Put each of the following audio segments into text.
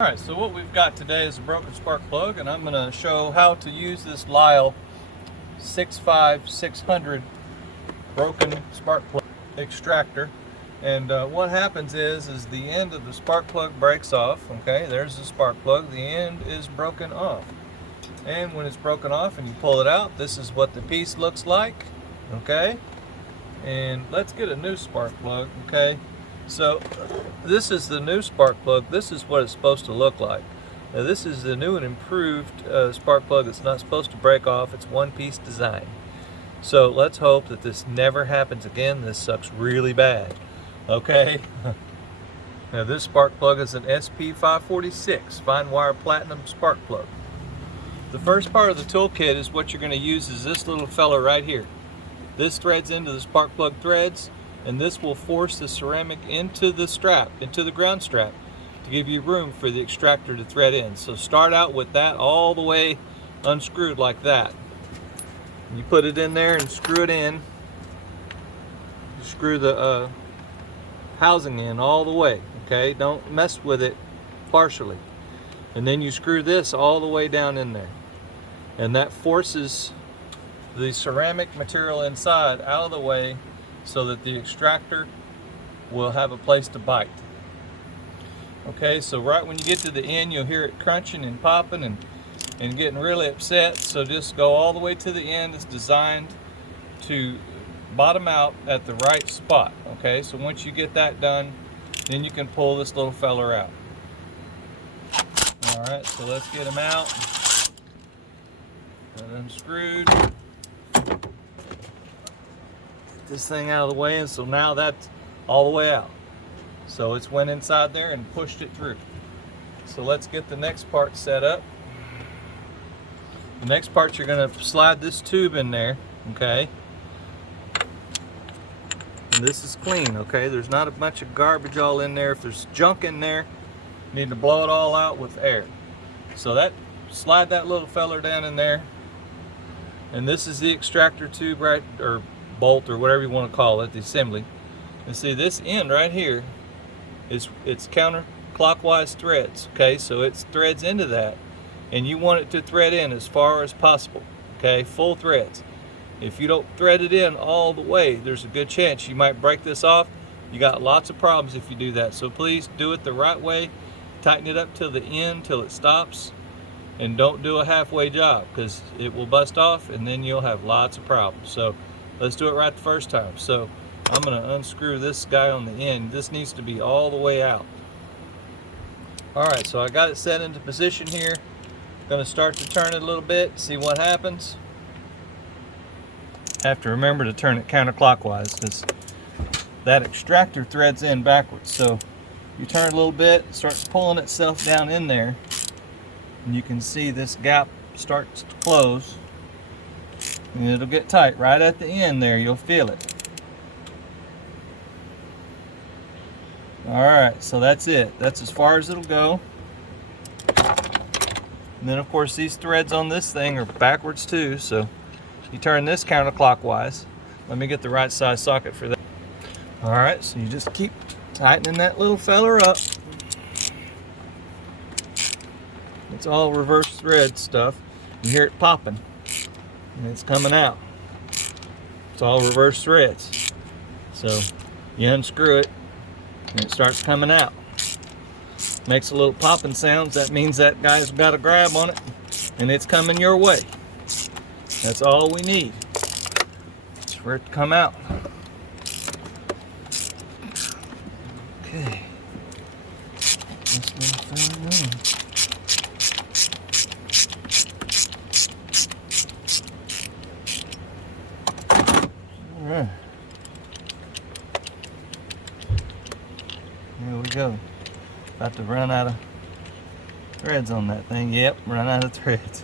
Alright, so what we've got today is a broken spark plug, and I'm going to show how to use this Lisle 65600 broken spark plug extractor. And what happens is the end of the spark plug breaks off. Okay, there's the spark plug. The end is broken off. And when it's broken off and you pull it out, this is what the piece looks like. Okay, and let's get a new spark plug. Okay, so this is the new spark plug. This is what it's supposed to look like. Now this is the new and improved spark plug. It's not supposed to break off. It's one piece design. So let's hope that this never happens again. This sucks really bad. Okay. Now this spark plug is an SP546 fine wire platinum spark plug. The first part of the toolkit is what you're going to use is this little fella right here. This threads into the spark plug threads, and this will force the ceramic into the strap, into the ground strap, to give you room for the extractor to thread in. So start out with that all the way unscrewed like that. You put it in there and screw it in. You screw the housing in all the way, okay? Don't mess with it partially. And then you screw this all the way down in there. And that forces the ceramic material inside out of the way so that the extractor will have a place to bite. Okay, so right when you get to the end, you'll hear it crunching and popping and getting really upset. So just go all the way to the end. It's designed to bottom out at the right spot. Okay, so once you get that done, then you can pull this little feller out. All right, so let's get him out and unscrewed. Get this thing out of the way, and so now that's all the way out. So it's went inside there and pushed it through. So let's get the next part set up. The next part, you're going to slide this tube in there, okay? And this is clean, okay? There's not a bunch of garbage all in there. If there's junk in there, you need to blow it all out with air. So that, slide that little feller down in there. And this is the extractor tube, right, or bolt, or whatever you want to call it, the assembly. And see, this end right here is, it's counterclockwise threads, okay? So it threads into that, and you want it to thread in as far as possible, okay? Full threads. If you don't thread it in all the way, there's a good chance you might break this off. You got lots of problems if you do that. So please do it the right way. Tighten it up till the end, till it stops, and don't do a halfway job, because it will bust off and then you'll have lots of problems. So let's do it right the first time. So I'm going to unscrew this guy on the end. This needs to be all the way out. Alright, so I got it set into position here. Going to start to turn it a little bit, see what happens. Have to remember to turn it counterclockwise, because that extractor threads in backwards. So you turn it a little bit, it starts pulling itself down in there, and you can see this gap starts to close, and it'll get tight right at the end there. You'll feel it. Alright, so that's it. That's as far as it'll go. And then of course these threads on this thing are backwards too, so you turn this counterclockwise. Let me get the right size socket for that. Alright, so you just keep tightening that little feller up. It's all reverse thread stuff. You hear it popping, and it's coming out. It's all reverse threads. So you unscrew it, and it starts coming out. Makes a little popping sounds. That means that guy's got a grab on it, and it's coming your way. That's all we need. It's for it to come out. Okay. This little thing in. Alright. Here we go. About to run out of threads on that thing. Yep, run out of threads.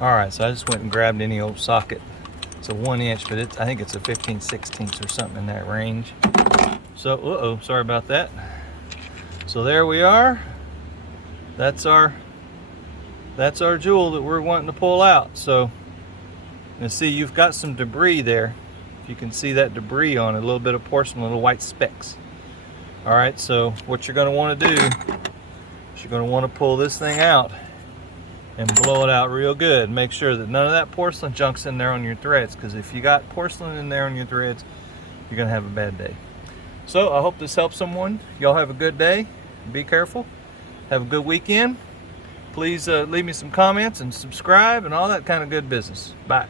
Alright, so I just went and grabbed any old socket. It's a 1-inch, but I think it's a 15/16 or something in that range. So, sorry about that. So there we are. That's our jewel that we're wanting to pull out. So, you see, you've got some debris there. If you can see that debris on it, a little bit of porcelain, little white specks. All right, so what you're going to want to do is you're going to want to pull this thing out and blow it out real good. Make sure that none of that porcelain junk's in there on your threads, because if you got porcelain in there on your threads, you're going to have a bad day. So I hope this helps someone. Y'all have a good day. Be careful. Have a good weekend. Please leave me some comments and subscribe and all that kind of good business. Bye.